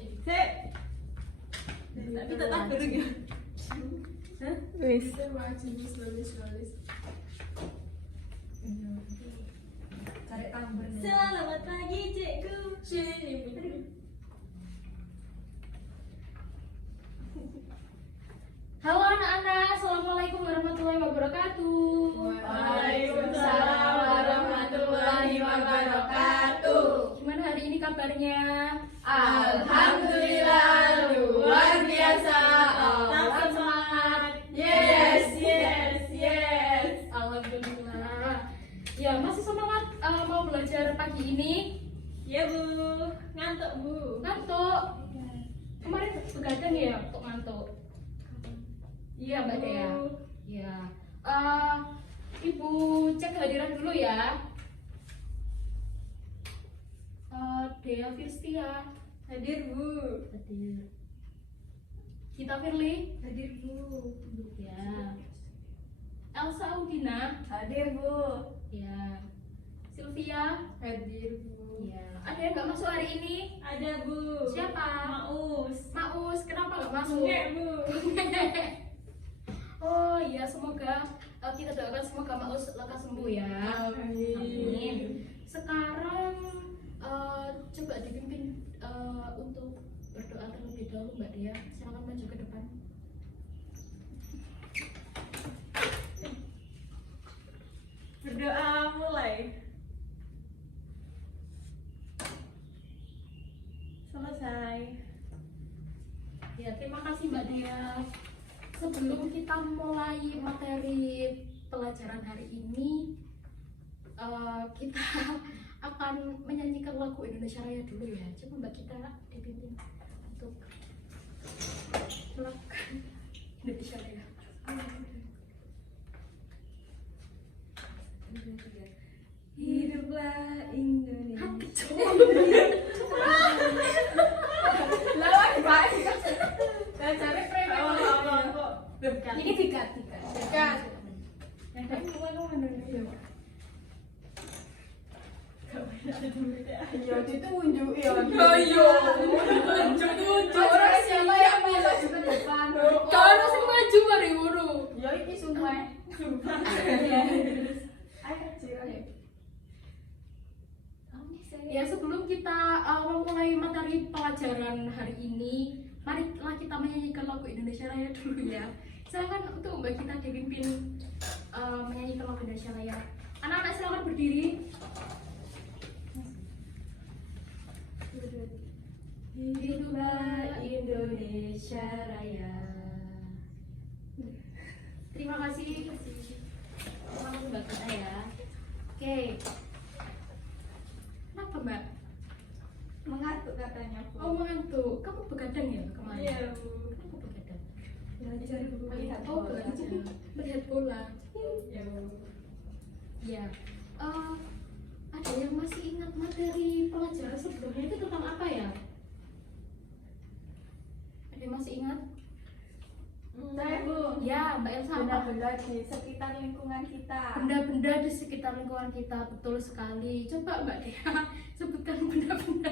Sik. Tapi tetap gerung ya. Wis. Cari tambur. Selamat pagi cikgu. Halo anak-anak, assalamualaikum warahmatullahi wabarakatuh. Waalaikumsalam warahmatullahi wabarakatuh. Gimana hari ini kabarnya? Alhamdulillah luar biasa. Tetap semangat. Yes, yes, yes. Alhamdulillah. Ya masih semangat mau belajar pagi ini? Ya Bu, ngantuk Bu. Ngantuk? Kemarin begadang ya kok ngantuk? Iya Mbak Dea. Ya. Ibu cek kehadiran dulu ya. Dea Firstia Hadir Bu. hadir. Kita Firly Hadir Bu. ya. Elsa Udina Hadir Bu. ya. Sylvia Hadir Bu. ya. Ada yang nggak masuk hari ini? Ada Bu. Siapa? Maus. Maus. Kenapa nggak masuk? Enggak Bu. Oh iya, semoga kita doakan semoga Maus lekas sembuh ya. Amin. Sekarang coba dipimpin untuk berdoa terlebih dahulu Mbak Dia. Silakan maju ke depan. Berdoa mulai. Selesai. Ya, terima kasih Mbak Dia. Sebelum kita mulai materi pelajaran hari ini, kita akan menyanyikan lagu Indonesia Raya dulu ya. Coba Mbak kita dipimpin untuk melakukan Indonesia Raya. Hiduplah Indonesia. Lawan baik. Dan cari Dekat. ini tiga. Yang tadi bukan Indonesia. Ya ditunjuk ya. Orang siapa yang maju ke depan? Kalau sing maju mari ngono. Ya iki sumpah. Ayo kecil ya. Ya sebelum kita memulai materi pelajaran hari ini, marilah kita menyanyikan lagu Indonesia Raya dulu ya. Silakan untuk Mbak kita dipimpin menyanyikan lagu Indonesia Raya. Anak-anak silakan berdiri. Hiduplah Indonesia Raya. Terima kasih. Terima kasih Mbak kita ya. Oke. Kenapa Mbak? Mengantuk katanya Bu. Oh mengantuk. Kamu begadang ya kemarin? Iya Bu. Kamu begadang. Belajar Bu. Melihat Oh bola. belajar. Melihat bola. Ya Bu. Ya. Ada yang masih ingat materi pelajaran sebelumnya itu tentang apa ya? Ada yang masih ingat? Saya Bu. Ya, Mbak Elsa apa? Benda-benda di sekitar lingkungan kita. Benda-benda di sekitar lingkungan kita, betul sekali. Coba Mbak Dea sebutkan benda-benda.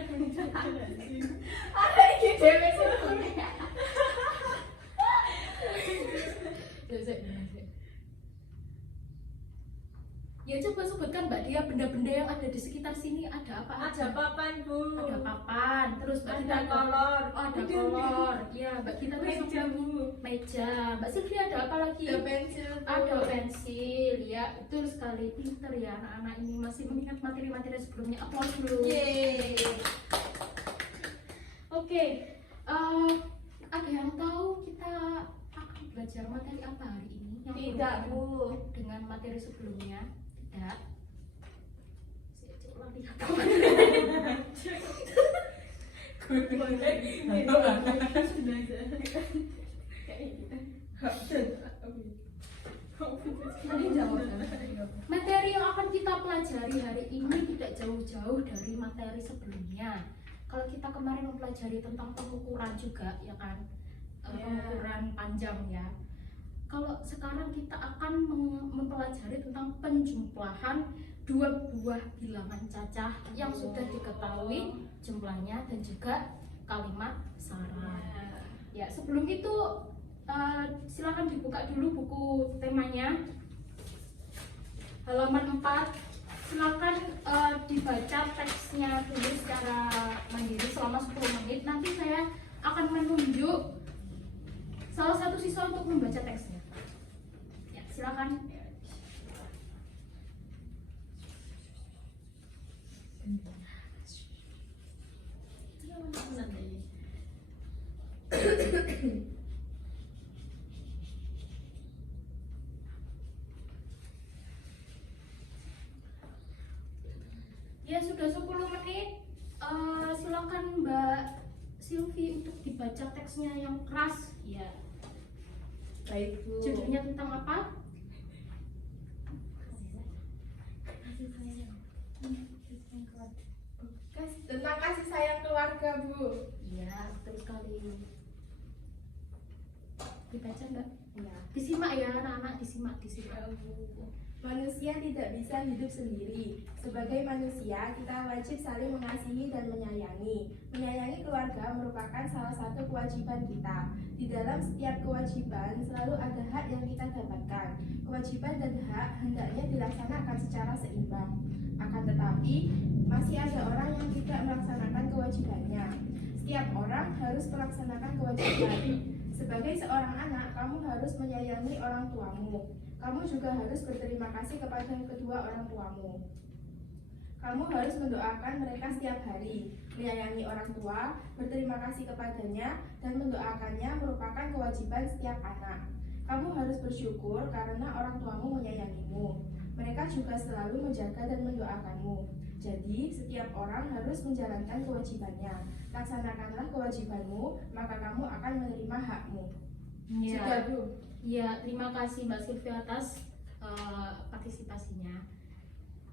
Ada iki dhewe sebetulnya. Ya coba sebutkan Mbak Dea benda-benda yang ada di sekitar sini ada apa aja? Ada papan Bu. Ada papan, terus Mbak Ada Dea kolor. Oh, ada kolor. Ya, Mbak kita tuh Meja Bu. meja. Mbak Sylvia ada apa lagi? Ada pensil Bu. Ada pensil. Ya, betul sekali. Pinter ya anak-anak ini masih mengingat materi-materi sebelumnya. Aplaus dulu. Yeay. Oke. Ada yang tahu kita akan belajar materi apa hari ini? Yang Tidak berbeda Bu. dengan materi sebelumnya. Tidak. Saya coba lihat. Materi yang akan kita pelajari hari ini tidak jauh-jauh dari materi sebelumnya. Kalau kita kemarin mempelajari tentang pengukuran juga, ya kan, pengukuran panjang ya. Kalau sekarang kita akan mempelajari tentang penjumlahan dua buah bilangan cacah yang sudah diketahui jumlahnya dan juga kalimat saran. Ya, sebelum itu silakan dibuka dulu buku temanya. Halaman 4. Silakan dibaca teksnya dulu secara mandiri selama 10 menit. Nanti saya akan menunjuk salah satu siswa untuk membaca teksnya. Ya, silakan. Ya, sudah 10 menit. Silakan Mbak Silvi untuk dibaca teksnya yang keras. Ya. Baik, Bu. Judulnya tentang apa? Tentang kasih sayang keluarga, Bu. Iya, betul sekali. Dibaca Mbak? Ya. Disimak ya anak-anak, disimak. Manusia tidak bisa hidup sendiri. Sebagai manusia, kita wajib saling mengasihi dan menyayangi. Menyayangi keluarga merupakan salah satu kewajiban kita. Di dalam setiap kewajiban selalu ada hak yang kita dapatkan. Kewajiban dan hak hendaknya dilaksanakan secara seimbang. Akan tetapi, masih ada orang yang tidak melaksanakan kewajibannya. Setiap orang harus melaksanakan kewajiban. Sebagai seorang anak, kamu harus menyayangi orang tuamu. Kamu juga harus berterima kasih kepada kedua orang tuamu. Kamu harus mendoakan mereka setiap hari. Menyayangi orang tua, berterima kasih kepadanya, dan mendoakannya merupakan kewajiban setiap anak. Kamu harus bersyukur karena orang tuamu menyayangimu. Mereka juga selalu menjaga dan mendoakanmu. Jadi, setiap orang harus menjalankan kewajibannya. Laksanakanlah kewajibanmu, maka kamu akan menerima hakmu. Ya. Sudah, Bu? Ya, terima kasih Mbak Silvi atas partisipasinya.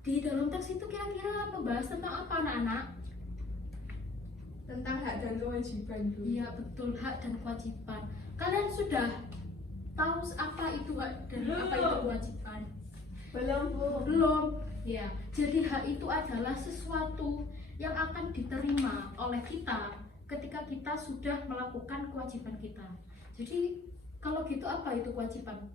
Di dalam teks itu kira-kira membahas tentang apa anak-anak? Tentang hak dan kewajiban, Bu. Iya, betul, hak dan kewajiban. Kalian sudah tahu apa itu hak dan apa itu kewajiban? Belum, Bu. Belum. Ya, jadi hak itu adalah sesuatu yang akan diterima oleh kita ketika kita sudah melakukan kewajiban kita. Jadi kalau gitu apa itu kewajiban?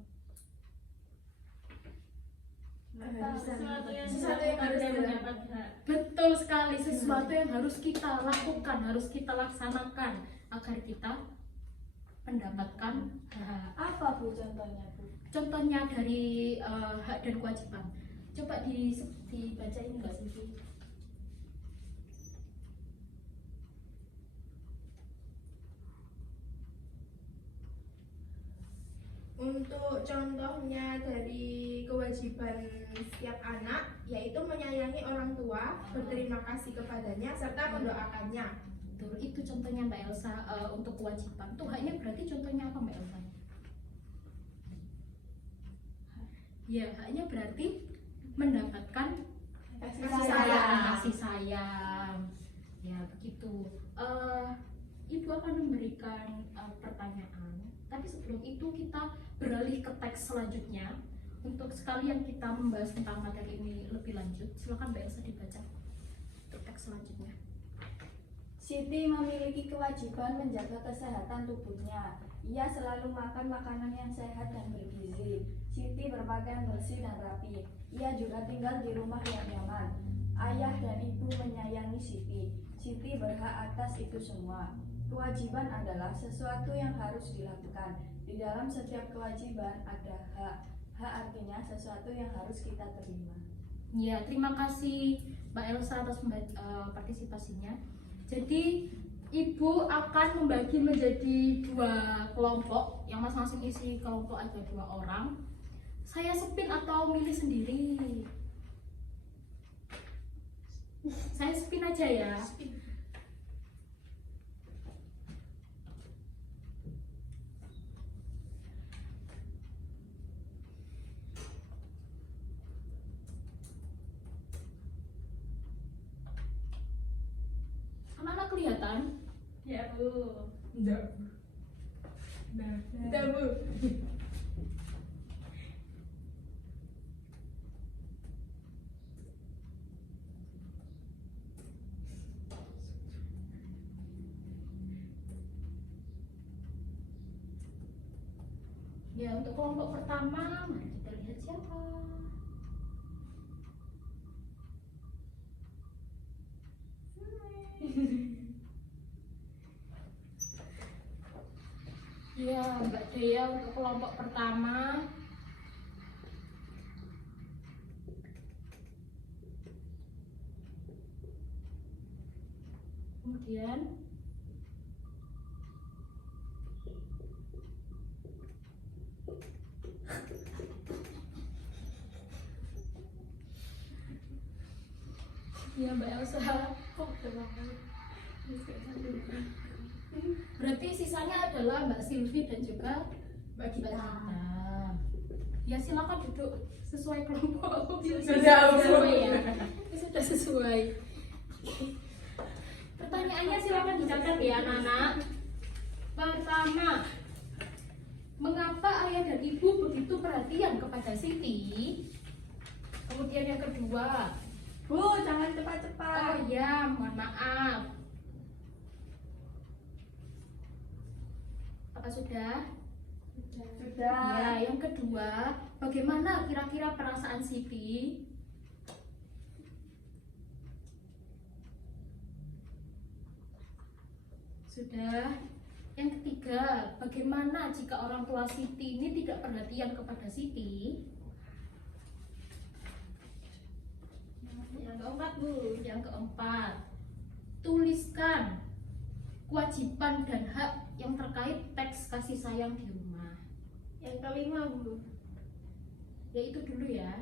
Sesuatu yang harus mendapat hak. Betul sekali, sesuatu yang harus kita lakukan, harus kita laksanakan agar kita mendapatkan hak. Apa Bu contohnya Bu? Contohnya dari hak dan kewajiban. Coba dibacain Mbak Silvi. Untuk contohnya dari kewajiban setiap anak, yaitu menyayangi orang tua, berterima kasih kepadanya, serta mendoakannya. Betul, itu contohnya Mbak Elsa untuk kewajiban. Tuh haknya berarti contohnya apa Mbak Elsa? Ya, haknya berarti mendapatkan Kasih kasih sayang. Ya, begitu. Ibu akan memberikan pertanyaan. Tapi sebelum itu kita beralih ke teks selanjutnya. Untuk sekalian kita membahas tentang materi ini lebih lanjut, silakan Mbak Elsa dibaca untuk teks selanjutnya. Siti memiliki kewajiban menjaga kesehatan tubuhnya. Ia selalu makan makanan yang sehat dan bergizi. Siti berpakaian bersih dan rapi. Ia juga tinggal di rumah yang nyaman. Ayah dan ibu menyayangi Siti. Siti berhak atas itu semua. Kewajiban adalah sesuatu yang harus dilakukan. Di dalam setiap kewajiban ada hak. Hak artinya sesuatu yang harus kita terima. Ya, terima kasih Mbak Elsa atas partisipasinya. Jadi Ibu akan membagi menjadi 2 kelompok, yang masing-masing isi kelompok ada 2 orang. Saya spin atau milih sendiri? Saya spin aja ya. Anak-anak kelihatan? Ya Bu. Enggak. Nah, udah, Bu. Ya, untuk kelompok pertama, mari kita lihat siapa. Ya, Mbak Dea untuk kelompok pertama. Kemudian ya Mbak Elsa. Berarti sisanya adalah Mbak Silvi dan juga Mbak Gita. Ya silakan duduk sesuai kelompok. Sudah, sesuai ya. Sudah sesuai. Pertanyaannya silakan dicatat ya anak-anak. Pertama, mengapa ayah dan ibu begitu perhatian kepada Siti? Kemudian yang kedua, Bu, jangan cepat-cepat. oh ya, mohon maaf. Apa sudah? Sudah. Ya, yang kedua, bagaimana kira-kira perasaan Siti? Sudah. Yang ketiga, bagaimana jika orang tua Siti ini tidak perhatian kepada Siti? Yang keempat, Bu. Yang keempat, tuliskan kewajiban dan hak yang terkait teks kasih sayang di rumah. Yang kelima, Bu. Ya itu dulu ya.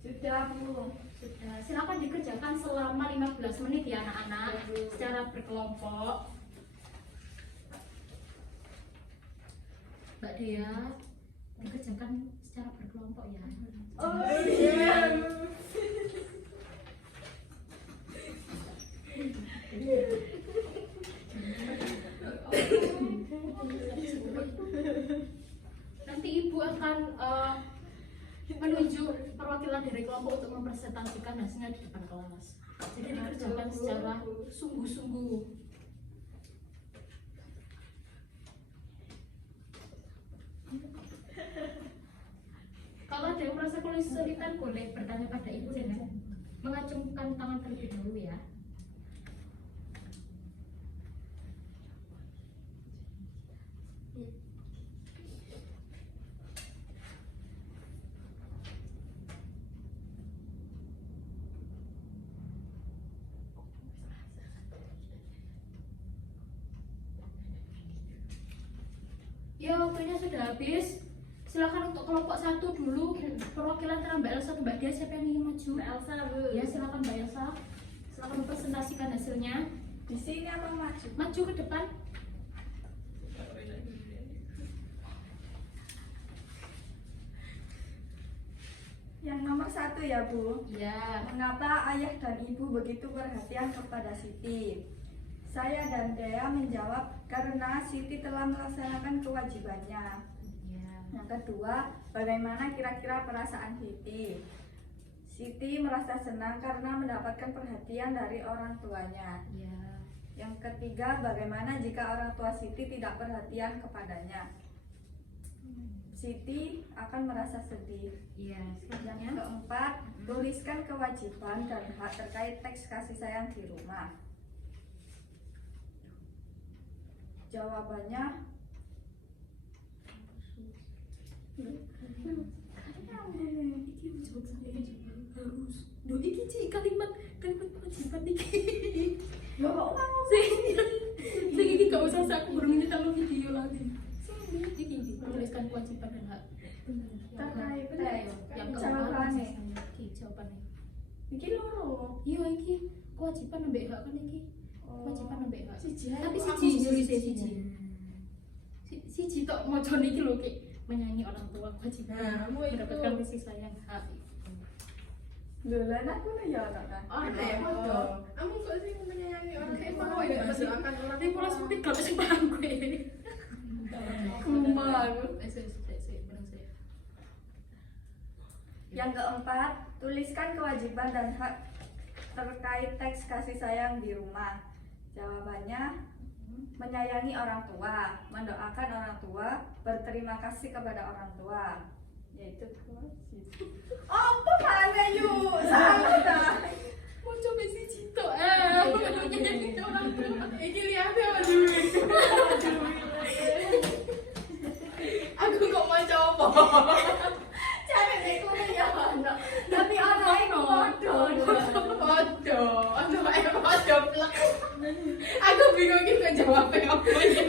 Sudah, Bu. Sudah. Silakan dikerjakan selama 15 menit ya anak-anak, secara berkelompok. Mbak Dea, dikerjakan secara berkelompok ya. Oh iya. Nanti ibu akan menunjuk perwakilan dari kelompok untuk mempresentasikan hasilnya di depan kelas. Jadi dikerjakan secara sungguh-sungguh. Kalau ada yang merasa kesulitan boleh bertanya pada ibu dengan mengacungkan tangan terlebih dahulu ya. Ya, waktunya sudah habis. Silakan untuk kelompok satu dulu, perwakilan antara Mbak Elsa dan Mbak Dia, siapa yang ingin maju? Mbak Elsa, Bu. Ya, silakan Mbak Elsa. Silakan mempresentasikan hasilnya. Di sini apa maju? Maju ke depan. Yang nomor 1 ya, Bu. Ya. Mengapa ayah dan ibu begitu perhatian kepada Siti? Saya dan Dea menjawab karena Siti telah melaksanakan kewajibannya. Ya. Yang kedua, bagaimana kira-kira perasaan Siti? Siti merasa senang karena mendapatkan perhatian dari orang tuanya. Ya. Yang ketiga, bagaimana jika orang tua Siti tidak perhatian kepadanya? Siti akan merasa sedih. Ya. Yang Selanjutnya. keempat, tuliskan kewajiban dan hak terkait teks kasih sayang di rumah. Jawabannya harus. Duh, iki Ci, kalimat kewajiban iki. loh kok kamu Sing iki gak usah aku burung ini tamu video lagi. Iki tuliskan kewajiban dan hak. terkait Yang jawabannya Iki jawabannya. iki loro Iya iki kewajiban ambek hak kan iki. Kewajiban ambek hak. Tapi Aku siji tok mocone iki lho Ki, menyanyi orang tua kewajiban Nah, kamu itu. mendapatkan kasih sayang hak. lho lah aku nih ya tak Ada ya, foto. Kamu kok sih menyayangi orang tua? Kamu tidak masuk akan orang Ini pola seperti gak bisa paham gue. Kumel aku. Bener saya. Yang keempat, tuliskan kewajiban dan hak terkait teks kasih sayang di rumah. Jawabannya menyayangi orang tua, mendoakan orang tua, berterima kasih kepada orang tua. Yaitu kewajiban. Apa mana yuk? Salah. Mau coba si Cito menyayangi orang tua. Iki lihat apa dulu? Aku kok mau coba. Cari itu ya ono. Tapi ono itu bodoh. Podo, podo plek. Aku bingung kita jawabnya apa ya.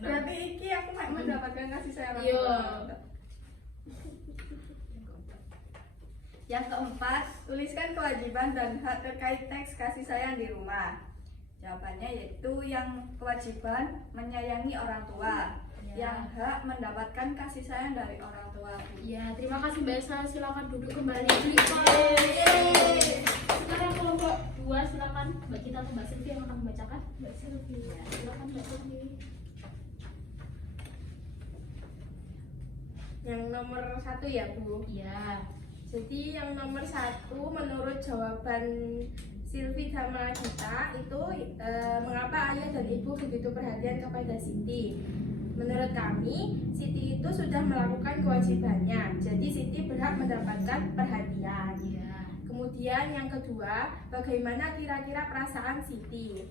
Berarti iki aku mek mendapatkan kasih sayang orang Iya. tua. Yang keempat, tuliskan kewajiban dan hak terkait teks kasih sayang di rumah. Jawabannya yaitu yang kewajiban menyayangi orang tua, yang hak mendapatkan kasih sayang dari orang tua. Ya, terima kasih Mbak Esa. Silakan duduk kembali. Sekarang kelompok 2 silakan Mbak Kita atau Mbak Silvi yang akan membacakan. Mbak Silvi. Ya, silakan Mbak Silvi. Yang nomor 1 ya Bu. Iya. Jadi yang nomor 1 menurut jawaban Silvi sama kita itu mengapa ayah dan ibu begitu perhatian kepada Siti? Menurut kami, Siti itu sudah melakukan kewajibannya, jadi Siti berhak mendapatkan perhatian. Iya. Kemudian yang kedua, bagaimana kira-kira perasaan Siti?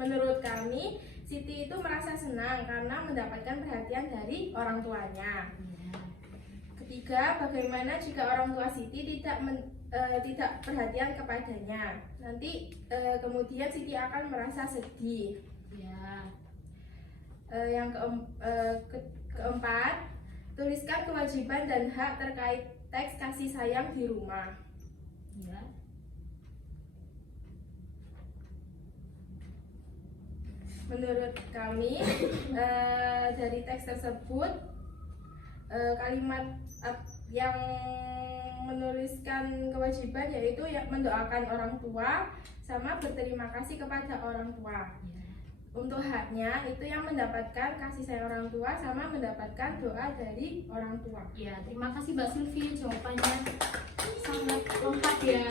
Menurut kami, Siti itu merasa senang karena mendapatkan perhatian dari orang tuanya. Iya. Ketiga, bagaimana jika orang tua Siti tidak perhatian kepadanya? Nanti kemudian Siti akan merasa sedih. Iya. Yang keempat, tuliskan kewajiban dan hak terkait teks kasih sayang di rumah. Iya. Menurut kami dari teks tersebut kalimat yang menuliskan kewajiban yaitu yang mendoakan orang tua sama berterima kasih kepada orang tua. Untuk haknya itu yang mendapatkan kasih sayang orang tua sama mendapatkan doa dari orang tua. Ya, terima kasih Mbak Silvi, jawabannya sangat lengkap ya.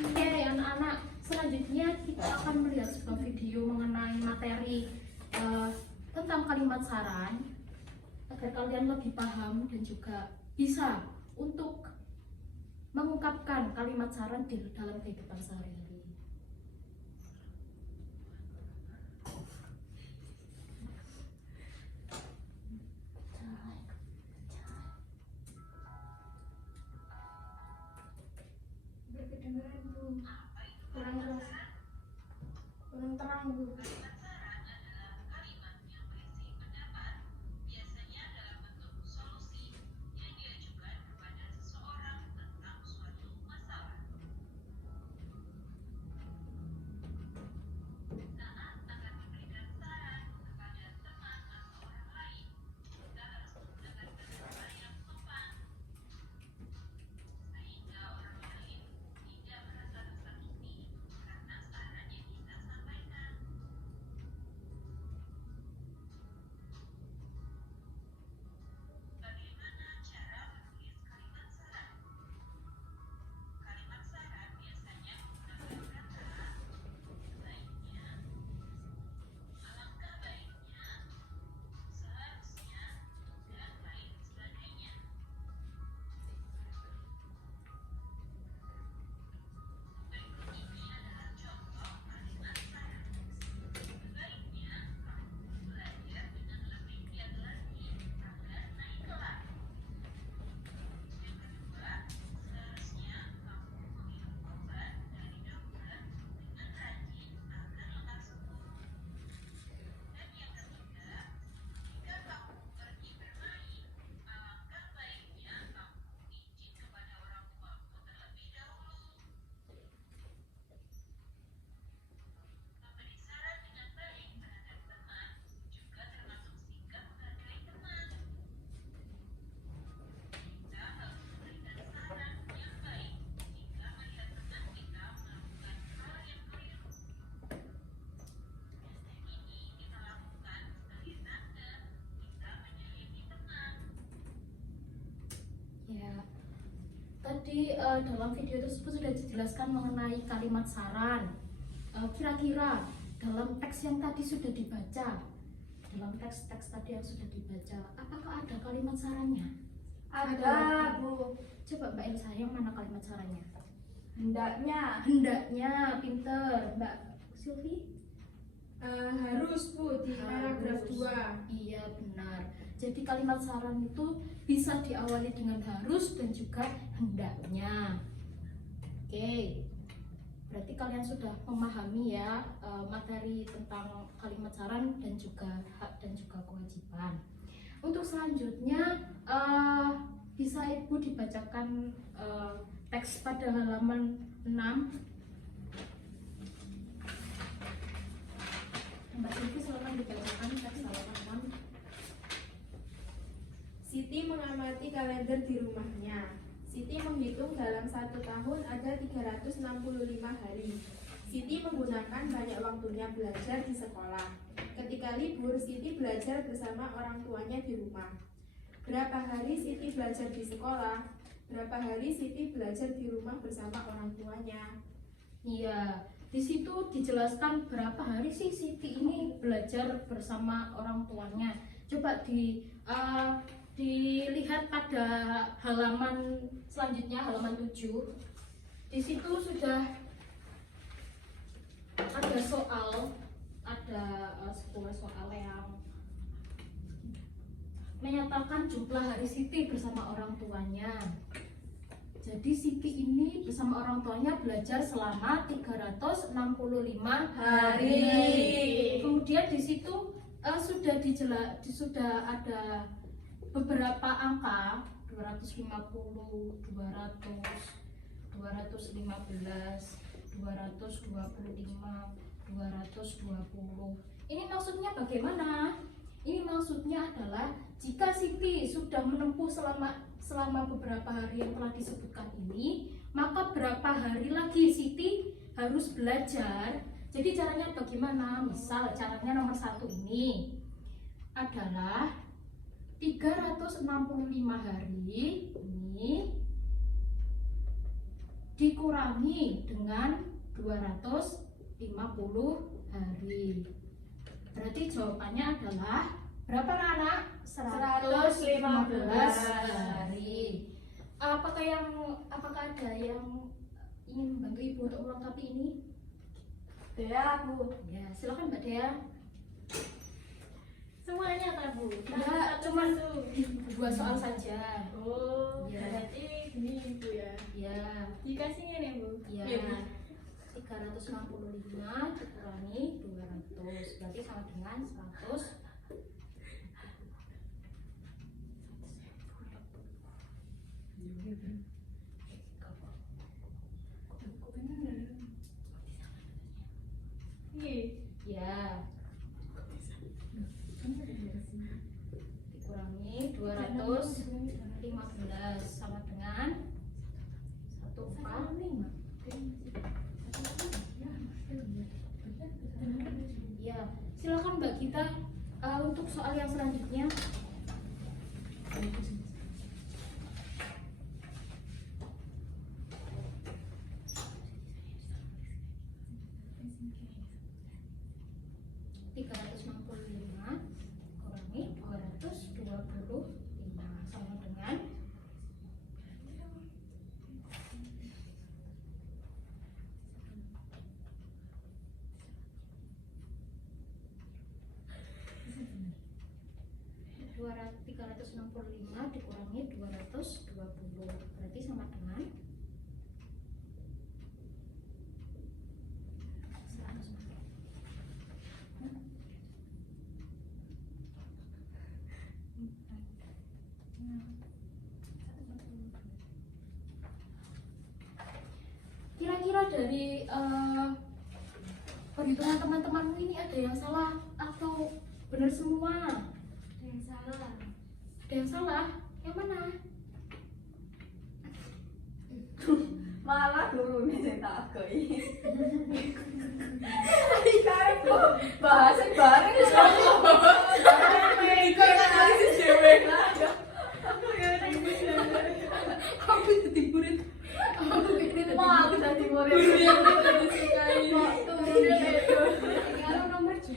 Oke, anak-anak, selanjutnya kita akan melihat sebuah video mengenai materi tentang kalimat saran agar kalian lebih paham dan juga bisa untuk mengungkapkan kalimat saran di dalam kehidupan sehari-hari. Kedengeran Bu, kurang keras, kurang terang Bu. Tadi dalam video tersebut sudah dijelaskan mengenai kalimat saran. Kira-kira dalam teks yang tadi sudah dibaca, dalam teks-teks tadi yang sudah dibaca, apakah ada kalimat sarannya? Ada, Bu. Coba Mbak Elsa, yang mana kalimat sarannya? Hendaknya. Hendaknya, pinter. Mbak Sylvie? Harus Bu di paragraf Harus. 2. Iya, benar. Jadi kalimat saran itu bisa diawali dengan harus dan juga hendaknya. Oke, berarti kalian sudah memahami ya materi tentang kalimat saran dan juga hak dan juga kewajiban. Untuk selanjutnya bisa Ibu dibacakan teks pada halaman 6. Mbak Sylvie silakan dibacakan teks halaman 6. Siti mengamati kalender di rumahnya. Siti menghitung dalam 1 tahun ada 365 hari. Siti menggunakan banyak waktunya belajar di sekolah. Ketika libur, Siti belajar bersama orang tuanya di rumah. Berapa hari Siti belajar di sekolah? Berapa hari Siti belajar di rumah bersama orang tuanya? Iya, di situ dijelaskan berapa hari sih Siti ini belajar bersama orang tuanya. Coba dilihat pada halaman selanjutnya, halaman 7. Di situ sudah ada soal, ada sebuah soal yang menyatakan jumlah hari Siti bersama orang tuanya. Jadi Siti ini bersama orang tuanya belajar selama 365 hari. Kemudian di situ sudah ada beberapa angka 250, 200, 215, 225, 220. Ini maksudnya bagaimana? Ini maksudnya adalah jika Siti sudah menempuh selama beberapa hari yang telah disebutkan ini, maka berapa hari lagi Siti harus belajar. Jadi caranya bagaimana? Misal caranya nomor 1 ini adalah 365 hari ini dikurangi dengan 250 hari. Berarti jawabannya adalah berapa anak? 115 hari. Apakah ada yang ingin membantu Ibu untuk melengkapi ini? Dea, Bu. Ya, silakan Mbak Dea. Semuanya tak Bu? Ya, cuman 2 soal saja. Oh, Ya. berarti gini Bu ya. Ya, Dikasihnya nih Bu. ya. Iya, Bu. 365 dikurangi 200 berarti sama dengan 100. Iya. Ya, dikurangi 215 sama dengan 145. Ya, silakan Mbak Gita untuk soal yang selanjutnya. kurangi 225 sama dengan 365 dikurangi 220 berarti sama dengan 100. Kira-kira dari perhitungan teman-temanmu ini ada yang salah atau benar semua? Ada yang salah. Ada yang salah? Yang mana? Malah gurunya yang tak agoi. Sekarang kok bahasa bareng Aku ditipu murid. Aku ini Mau aku jadi murid. disukai. Turunnya itu. kalau nomor J.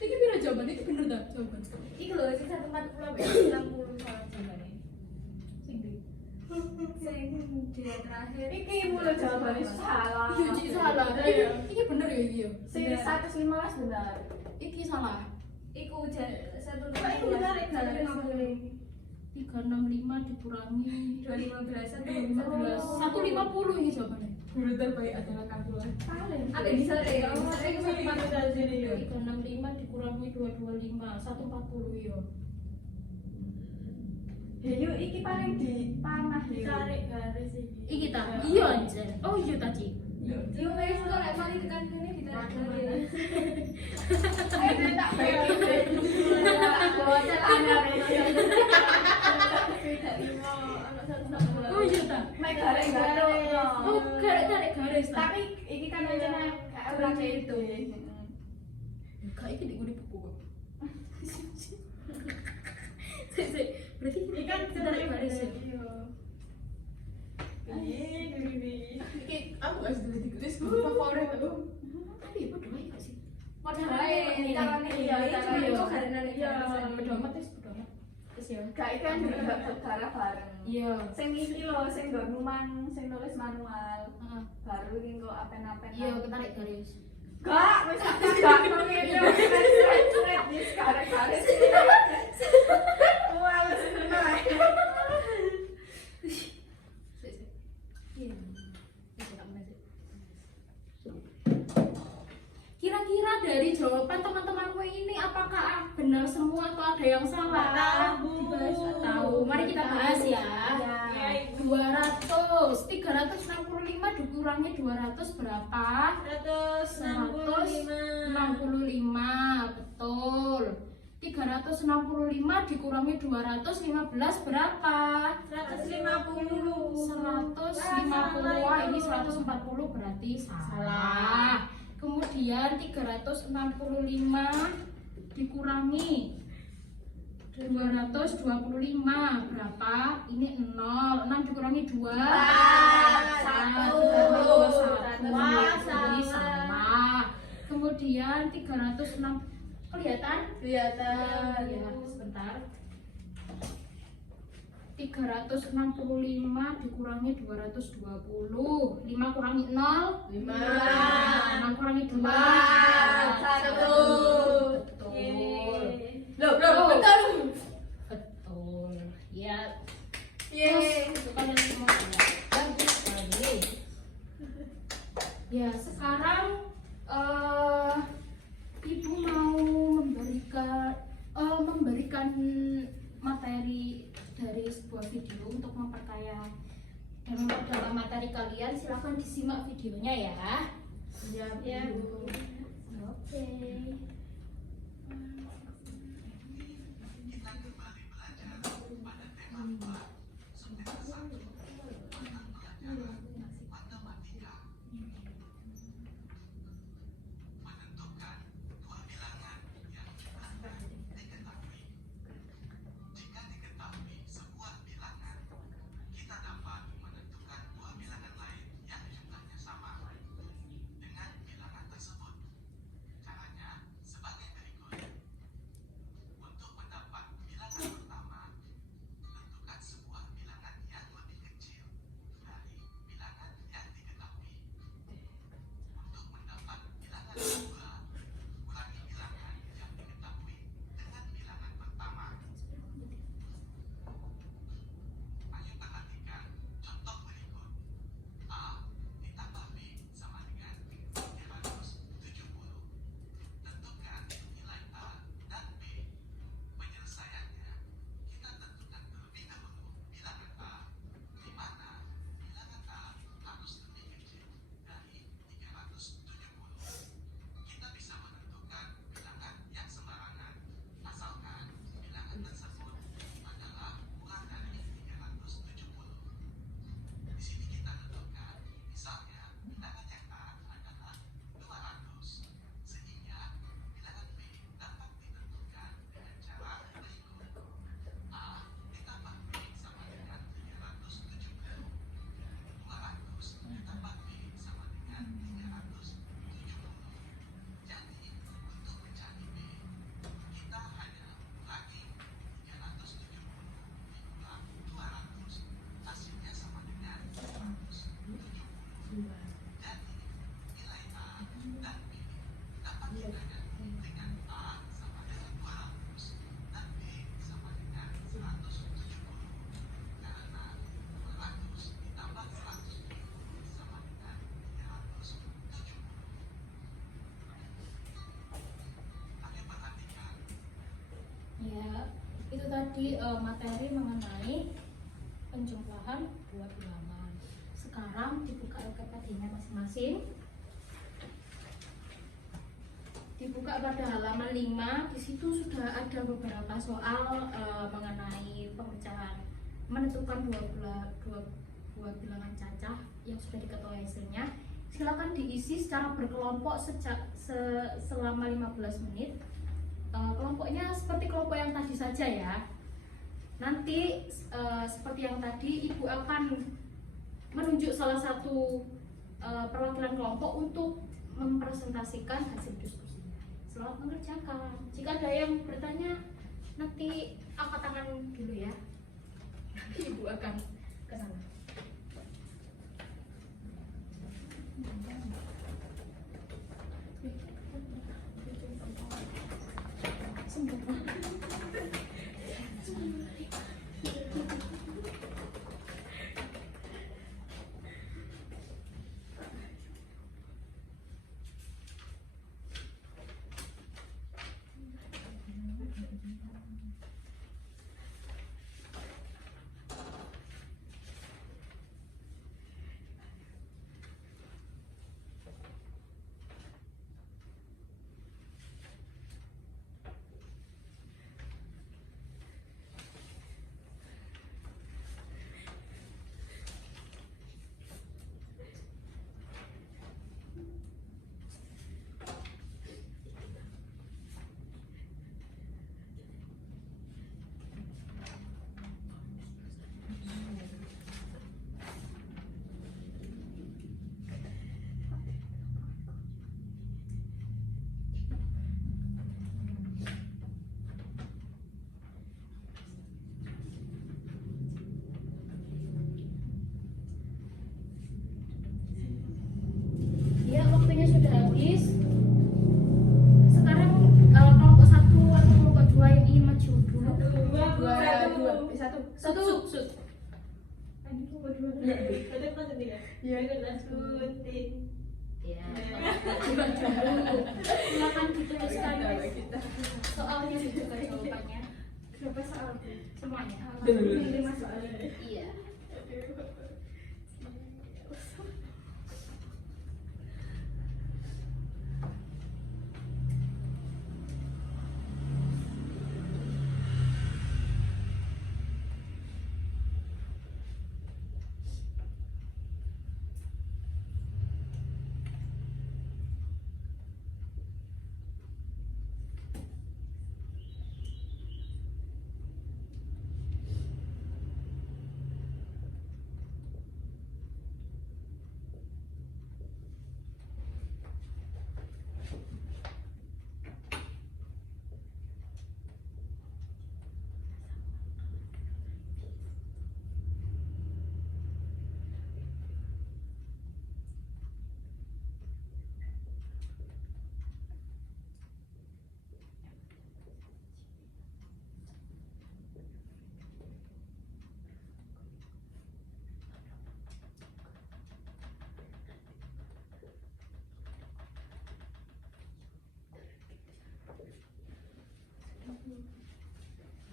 Ini piro jawaban itu bener ta jawaban? Iku lho sing 140 60 salah jambane. Sing ndi? Sing dia terakhir. Iki mulai jawabannya salah. Iya Ci salah. Iki bener ya iki ya. Sing 115 benar. Iki salah. Iku satu Kok iku benar ya 150. 365 dikurangi 2015 150 ini jawabannya. Guru terbaik adalah kalkulator. Ada bisa deh kalau saya satu mata dari sini yo. 365 dikurangi 225 140 ya. Yuk iki paling di panah yuk. Tarik garis iki. Iki ta? Iya anjir. Oh iya ta Ci. Yo wes kok lek mari tekan kene ditarik garis. Ayo tak bagi deh. Bawa celana. Oh iya ta. Mek gareng-gareng. Oh tarik garis ta. Tapi iki kan rencana kayak orang itu. Kak iki di buku kok. Sik. Berarti Ikan tarik garis ya. Iki aku SD ditulis guru favorit aku. Tapi padha wae gak sih? Modal ae carane iya carane Iya. kok garenane Iya, iya. padha amat wis padha amat. Wis ya. Gak ikan juga berdarah bareng. Iya. Sing iki lho sing nggo numan sing nulis manual. Heeh. Baru iki kok apen-apen. Iya, ketarik garis. Gak, wis gak ngene wis wis garek-garek. Wales tenan. Kira-kira dari jawaban teman-temanku ini apakah benar semua atau ada yang salah? Tahu. Mari kita bahas ya. 200, 365 dikurangi 200 berapa? 165, betul. 365 dikurangi 215 berapa? 150. Wah, ini 140 berarti salah. Kemudian 365 dikurangi 225 berapa? Ini 0. 6 dikurangi 2 Satu. Jadi salah. Kemudian 306 kelihatan? Kelihatan. Ya, sebentar. 365 dikurangi 220. 5 kurangi 0. 5. 6 kurangi 2. 1. Betul. Loh, betul. Betul. Ya, Yeay. terus kalian semua ya. Bagus sekali. Ya, sekarang Ibu mau memberikan materi dari sebuah video untuk memperkaya dan memperdalam materi kalian. Silakan disimak videonya ya. Ya, Bu. Oke. tadi materi mengenai penjumlahan buah bilangan. Sekarang dibuka LKPD-nya masing-masing. Dibuka pada halaman 5. Di situ sudah ada beberapa soal mengenai pemecahan menentukan dua bilangan cacah yang sudah diketahui hasilnya. Silakan diisi secara berkelompok selama 15 menit. Kelompoknya seperti kelompok yang tadi saja ya. Nanti seperti yang tadi, Ibu akan menunjuk salah satu perwakilan kelompok untuk mempresentasikan hasil diskusinya. Selamat mengerjakan. Jika ada yang bertanya, nanti angkat tangan dulu ya. Nanti Ibu akan ke sana. Ya, waktunya sudah habis. Sekarang kelompok 1 atau kelompok 2 yang ingin maju dulu. Satu. Ya, silakan dituliskan soalnya dan juga jawabannya. Berapa soal? Semuanya. 5 soal. Iya.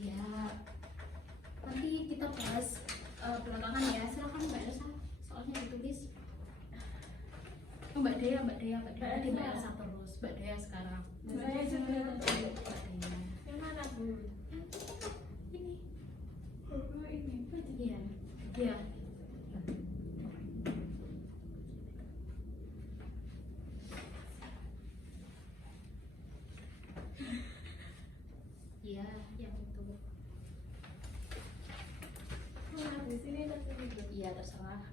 Ya, nanti kita bahas belakangan ya. Silakan Mbak Elsa, soalnya ditulis. Mbak Dea, tadi Mbak Elsa terus. Mbak Dea sekarang. Saya juga. Mbak Dea. Yang mana Bu? Ini. Oh ini. Iya. Iya. Iya, yang itu. Mana di sini dan sini. Iya, terserah.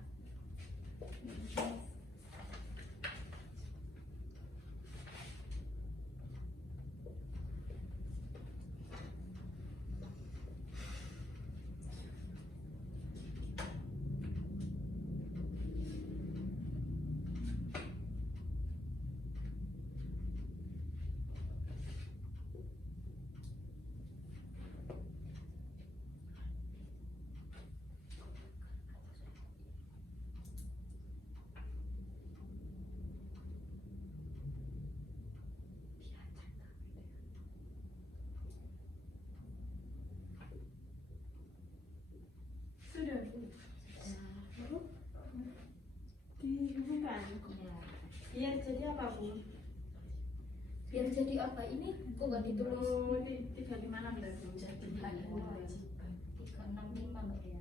jadi apa ini? Kok nggak ditulis? 356 dan belum jadi. 365 Mbak Dea.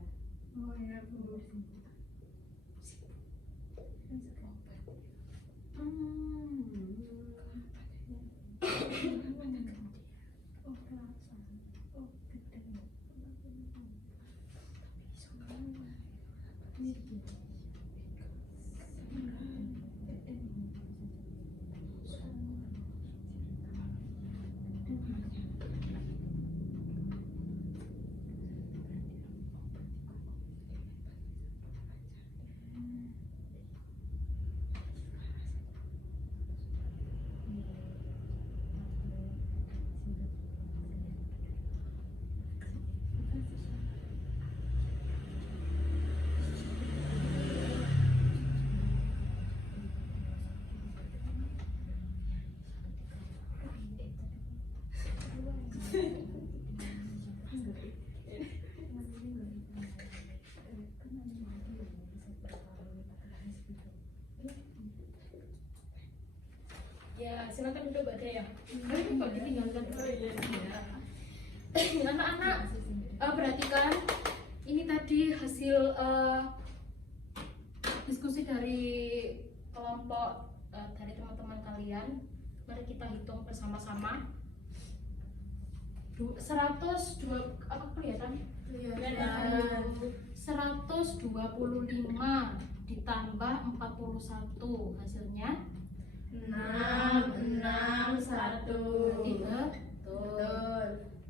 Oh iya Bu. Ya, silakan duduk Mbak Dea. Kok ditinggalkan? Anak-anak, perhatikan ini tadi hasil diskusi dari kelompok dari teman-teman kalian. Mari kita hitung bersama-sama. 102 apa kelihatan? 125 ditambah 41 hasilnya 661. betul.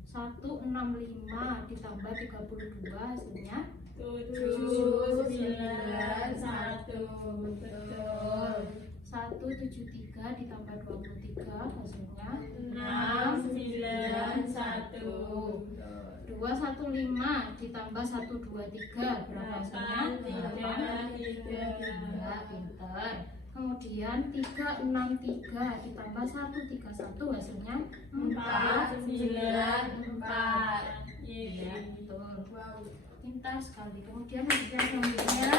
165 ditambah 32 hasilnya 791. betul. 173 ditambah 23 hasilnya 691. 215 ditambah 123 berapa hasilnya? 3. Pinter. Kemudian 363 ditambah 131 hasilnya 494. Iya, betul. Pintar sekali. Kemudian yang selanjutnya ya,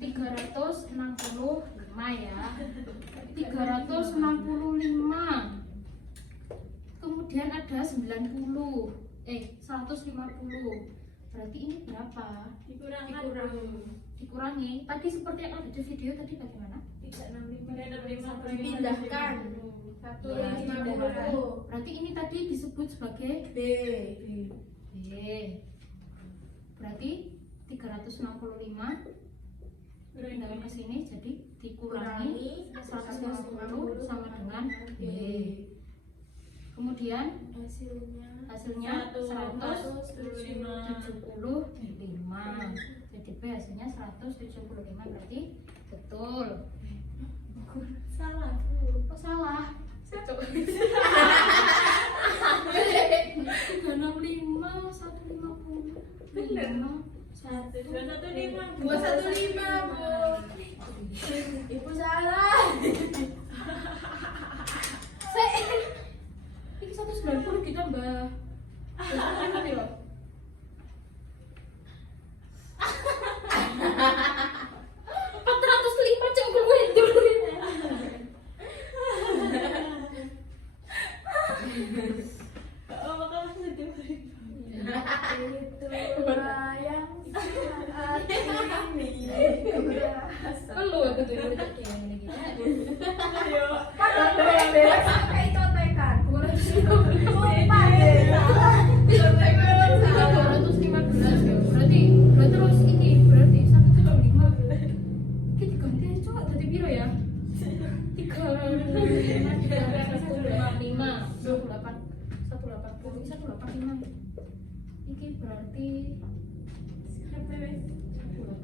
365 ya. 365. Kemudian ada 150. Berarti ini berapa? Dikurangi. Tadi seperti yang ada di video tadi bagaimana? Dipindahkan 150. Berarti ini tadi disebut sebagai B. B. Berarti 365 dipindahkan ke sini jadi dikurangi 150 sama dengan B. Kemudian hasilnya 175. Jadi B hasilnya 175 berarti betul. Salah. Kok salah? 365, 150, 215, Bu. Ibu salah. Ini 190 ditambah 105 ya? Itulah yang saat ini Lu aku tuh udah kayak gini gini. sampai contekan 215 sumpah deh berarti terus ini berarti 175. Kita diganti aja coba tadi piro ya? 185 ini berarti 180.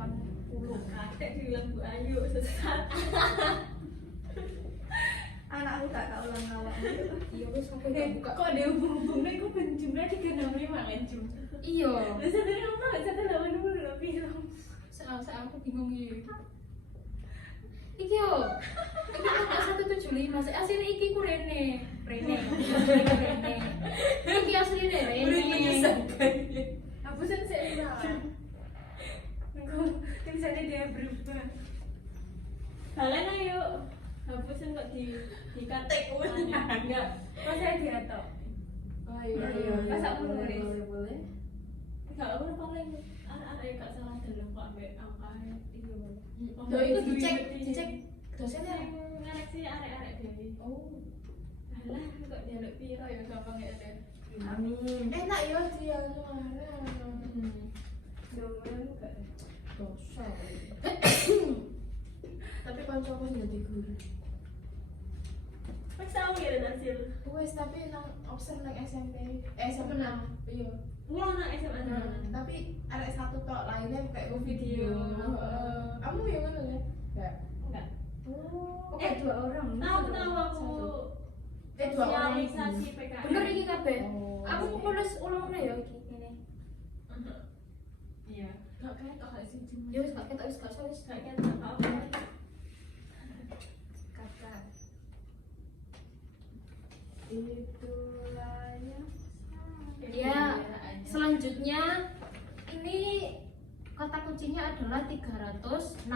anakku gak tau ulang-ulang Iya wis aku gak buka. Kok dia hubung-hubungnya kok penjumlah 365 kan Jum? Iya. Terus ada apa? 180 lebih dong. Saya aku bingung iki. Iki yo. Iki kan 175. Asline iki ku Rene. Iki asline Rene. Hapusin saya lah. Tulisannya dia berubah. Kalian ayo. boleh. Enggak, aku paling anak-anak gak salah dalam kok ambek angkanya itu. Yo itu dicek dosennya. Sing ngeleksi arek-arek dhewe. Oh, Alah, kok dialog piro ya gampang ya ada. Amin. enak ya dia nuane. Domen gak? Dosa. Tapi kancaku sing dadi guru. Wes tau ya hasil. Wes tapi nang obser nang SMP. SMP nang iya. Wah, anak SMA Tapi ada satu tok lainnya kayak video. Video. Kamu yang mana ya? Enggak. Enggak. Oh. Oke, 2 orang. Tahu aku Dua orang ini. sosialisasi PKN. Bener iki kabeh. Oh. Aku lulus ulang ya iki ngene. Iya. Enggak kayak kok sih cuma. Ya wis gak ketok wis gak usah wis. Gak kira apa-apa. Kakak. Itulah yang Ya, selanjutnya ini kata kuncinya adalah 365.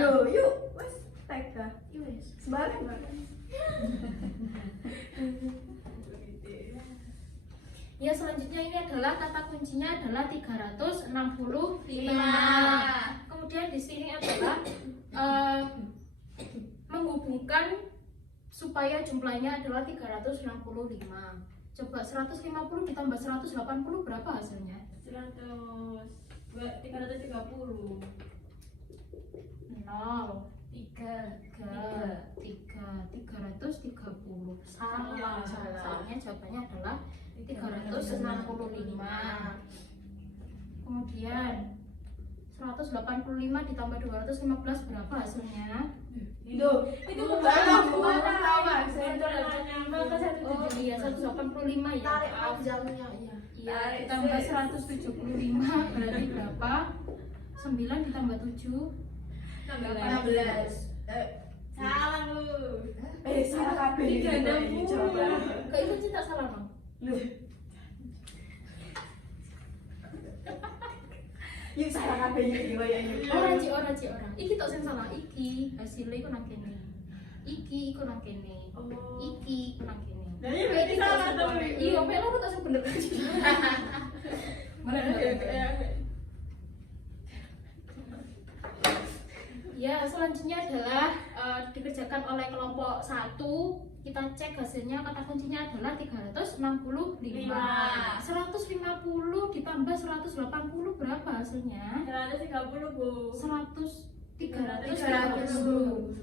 Yo, yuk, wes tag dah. Wis. Sembarang. Ya, selanjutnya ini adalah kata kuncinya adalah 365. Kemudian di sini adalah menghubungkan supaya jumlahnya adalah 365. Coba 150 ditambah 180 berapa hasilnya? 330. 0, 330. Salah. Soalnya jawabannya adalah 365. Kemudian 185 ditambah 215 berapa hasilnya? Itu Sederhana. Oh iya, 185 ya. tarik jamnya iya. Iya, ditambah 175 berarti berapa? 9 ditambah 7 16. Salah lu. Salah kabeh. 360. Kak itu cinta salah dong? Yuk salah kabeh iki koyo ini. Ora ci ora. Iki tok sing salah iki. Hasilnya iku nang kene. Iki iku nang kene. Iki iku nang kene. Nah, iya berarti salah dong. Iya, mek loro tok sing bener. Ya, selanjutnya adalah dikerjakan oleh kelompok 1. Kita cek hasilnya, kata kuncinya adalah 365. 150 ditambah 180 berapa hasilnya? 330, Bu. 330.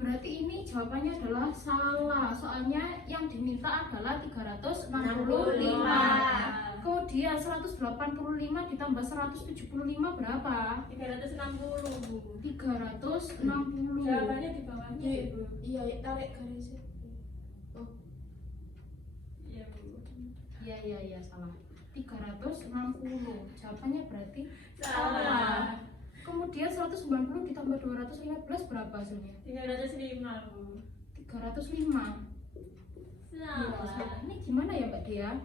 Berarti ini jawabannya adalah salah. Soalnya yang diminta adalah 365. Kemudian 185 ditambah 175 berapa? 360, Bu. 360. Jawabannya di bawahnya, Bu. Iya, tarik garisnya. Iya, Bu. Iya, salah. 360. Jawabannya berarti Salah. Kemudian 190 ditambah 215 berapa hasilnya? 305, Bu. 305. Salah. Ini gimana ya Mbak Dia?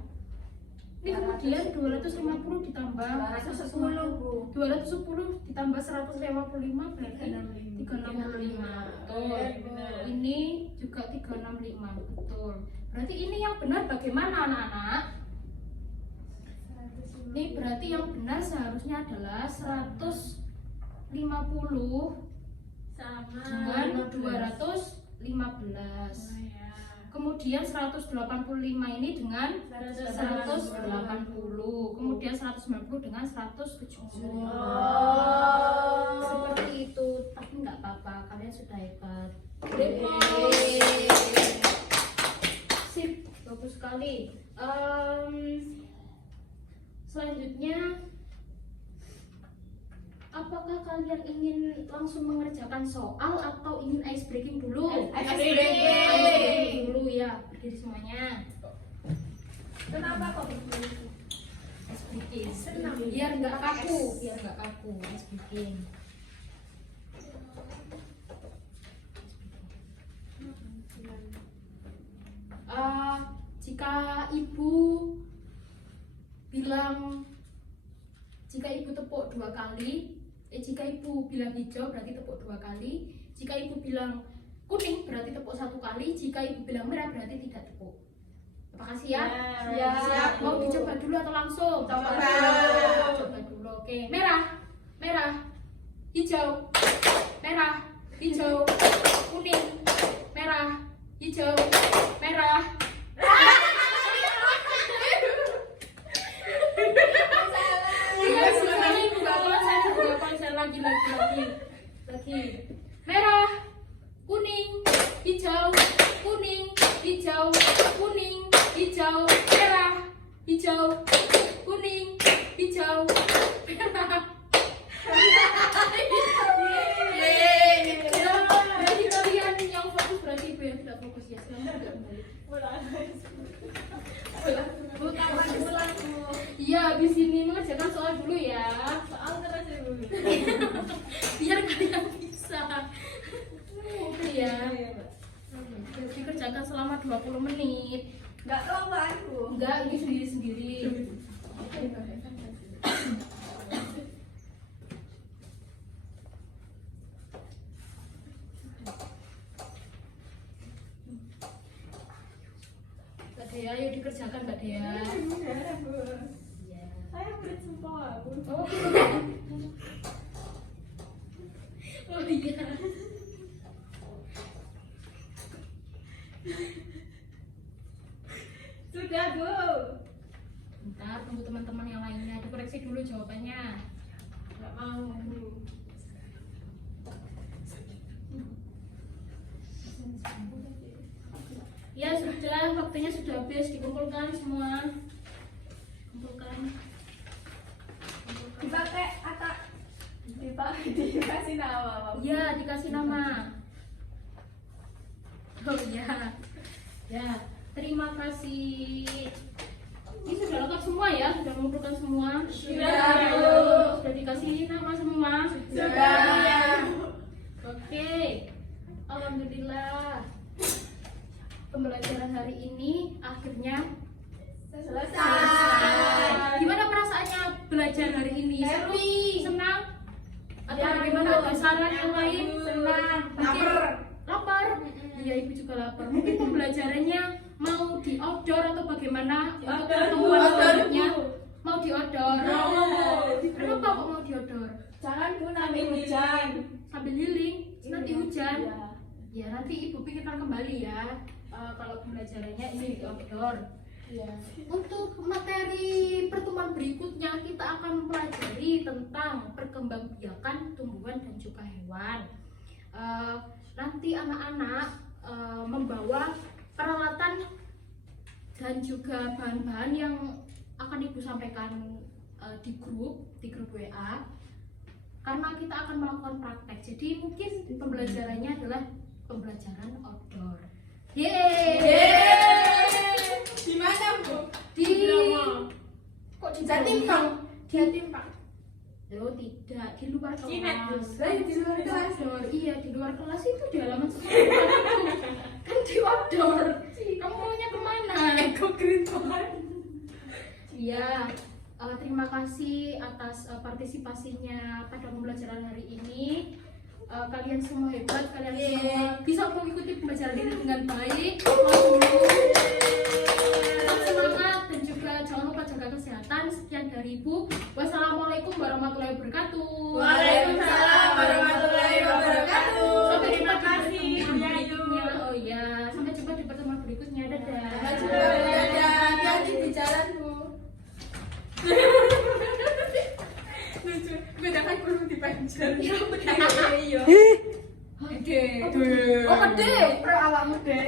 Ini kemudian 250 ditambah 210, Bu. 210 ditambah 155 berarti 365. Betul. Benar. Ini juga 365. Betul. Berarti ini yang benar bagaimana anak-anak? Ini berarti yang benar seharusnya adalah 150 Sama. dengan 215. Ya. Kemudian 185 ini dengan 180. Kemudian 190 dengan 170. Seperti itu. Tapi nggak apa-apa, kalian sudah hebat. Sip, bagus sekali. Selanjutnya, apakah kalian ingin langsung mengerjakan soal atau ingin ice breaking dulu? Ice Ice breaking. breaking dulu ya, berdiri semuanya. Kenapa kok begini? Ice breaking. Senang. Biar nggak kaku, ice breaking. Jika ibu tepuk 2 kali, jika ibu bilang hijau berarti tepuk 2 kali, jika ibu bilang kuning berarti tepuk 1 kali, jika ibu bilang merah berarti tidak tepuk. Terima kasih ya. Ya. Siap. Mau dicoba dulu atau langsung? Coba. Coba dulu. Oke. Merah, merah, hijau, merah, hijau, kuning, merah, hijau, merah. Iya, sekali buka konser lagi. Merah, kuning, hijau, kuning, hijau, kuning, hijau, merah, hijau, kuning, hijau, merah. Berarti kalian yang fokus, berarti ibu yang tidak fokus ya. Selamat tidak kembali. Pulang. Iya, habis ini mengerjakan soal dulu ya. Soal terus ibu. Biar kalian bisa. Oke ya. Dikerjakan selama 20 menit. Nggak tahu Mbak aku. Enggak, ini sendiri-sendiri. Mbak Dea, ayo dikerjakan Mbak Dea. Iya. Saya murid semua. Oh. Oh iya. Sudah Bu. Bentar, tunggu teman-teman yang lainnya. Dikoreksi dulu jawabannya. Nggak mau Bu. Ya sudah, waktunya sudah habis. Dikumpulkan semua. Kumpulkan. Dipakai atau dikasih nama. Ya, dikasih nama. Oh iya. Ya, terima kasih. Ini sudah lengkap semua ya, sudah mengumpulkan semua. Sudah, Bu. Sudah dikasih nama semua. Sudah. Oke. Alhamdulillah. Pembelajaran hari ini akhirnya Selesai. gimana perasaannya belajar hari ini? Seru? Senang? Atau bagaimana? Ada saran yang lain? Senang. Lapar? Iya, ibu juga lapar. Mungkin pembelajarannya mau di outdoor atau bagaimana? Untuk pertemuan selanjutnya mau di outdoor. Kenapa kok mau di outdoor? Jangan Bu, nanti hujan. Sambil healing, nanti hujan. Iya. Ya, nanti ibu pikirkan kembali ya. Kalau pembelajarannya ini di outdoor. Iya. Untuk materi pertemuan berikutnya kita akan mempelajari tentang perkembangbiakan tumbuhan dan juga hewan. Nanti anak-anak membawa peralatan dan juga bahan-bahan yang akan ibu sampaikan di grup WA. Karena kita akan melakukan praktek, jadi mungkin pembelajarannya adalah pembelajaran outdoor. Yeay! Di mana Bu? Di kok di Jatimpang. Jatimpang. Oh tidak, di luar Cinet, Bu. kelas. Di luar kelas. Iya, di luar kelas itu di halaman sekolah itu. Kan di outdoor. Kamu maunya kemana? Eko green banget. Iya, terima kasih atas partisipasinya pada pembelajaran hari ini. Kalian semua hebat, kalian semua bisa mengikuti pembelajaran ini dengan baik. Tetap semangat dan juga jangan lupa jaga kesehatan. Sekian dari Ibu. Wassalamualaikum warahmatullahi wabarakatuh. Waalaikumsalam warahmatullahi wabarakatuh. Sampai jumpa Terima kasih, di Bu pertemuan Yayu. berikutnya. Oh ya, sampai jumpa di pertemuan berikutnya. Dadah. Dadah, hati-hati di jalan Bu. Lucu, bedakan guru di panjang. Iya, benar. Iya. Gede. Gede. Oh, gede. Pro awakmu deh.